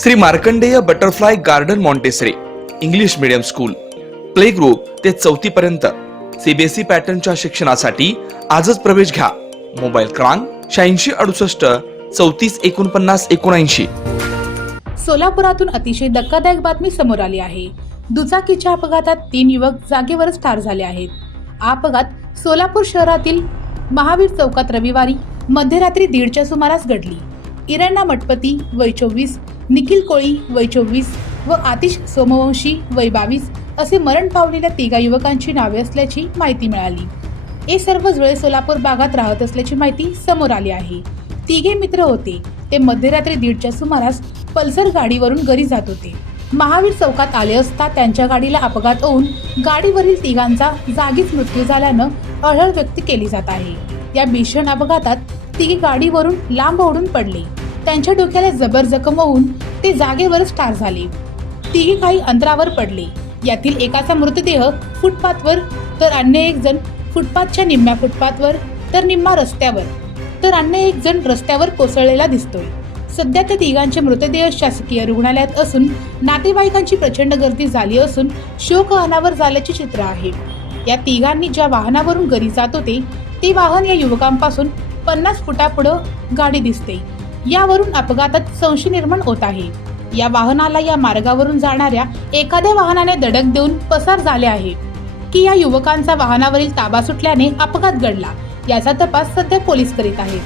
Shri Markandeya butterfly garden Montessori English medium school. Play group ते चौथी पर्यंत. CBSE पॅटर्नच्या शिक्षणासाठी आजच प्रवेश घ्या. मोबाईल क्रमांक शहाऐंशी अडुसष्ट चौतीस एकोणपन्नास एकोणऐंशी. सोलापुरातून अतिशय धक्कादायक बातमी समोर आली आहे. दुचाकीच्या अपघातात तीन युवक जागेवरच ठार झाले आहेत. अपघात सोलापूर शहरातील महावीर चौकात रविवारी मध्यरात्री दीडच्या सुमारास घडली. इरण्णा मठपती वय चोवीस निखिल कोळी वय चोवीस व आतिश सोमवंशी वय बावीस असे मरण पावलेल्या तिघा युवकांची नावे असल्याची माहिती मिळाली. हे सर्व जुळे सोलापूर भागात राहत असल्याची माहिती समोर आली आहे. तिघे मित्र होते. ते मध्यरात्री दीडच्या सुमारास पल्सर गाडीवरून घरी जात होते. महावीर चौकात आले असता त्यांच्या गाडीला अपघात होऊन गाडीवरील तिघांचा जागीच मृत्यू झाल्यानं अळहळ व्यक्त केली जात आहे. या भीषण अपघातात तिघे गाडीवरून लांब ओढून पडले. त्यांच्या डोक्याला जबर जखम होऊन ते जागेवरच ठार झाले. तिघे काही अंतरावर पडले. यातील एकाचा मृतदेह फुटपाथवर तर अन्य एक जण फुटपाथच्या निम्म्या फुटपाथवर तर निम्मा रस्त्यावर तर अन्य एक जण रस्त्यावर कोसळलेला दिसतोय. सध्या त्या तिघांचे मृतदेह शासकीय रुग्णालयात असून नातेवाईकांची प्रचंड गर्दी झाली असून शोक अनावर झाल्याचे चित्र आहे. या तिघांनी ज्या वाहनावरून घरी जात होते ते वाहन या युवकांपासून पन्नास फुटापुढं गाडी दिसते. यावरून अपघातात संशय निर्माण होत आहे. या वाहनाला या मार्गावरून जाणाऱ्या एखाद्या वाहनाने धडक देऊन पसार झाले आहे. की या युवकांचा वाहनावरील ताबा सुटल्याने अपघात घडला याचा तपास सध्या पोलीस करीत आहेत.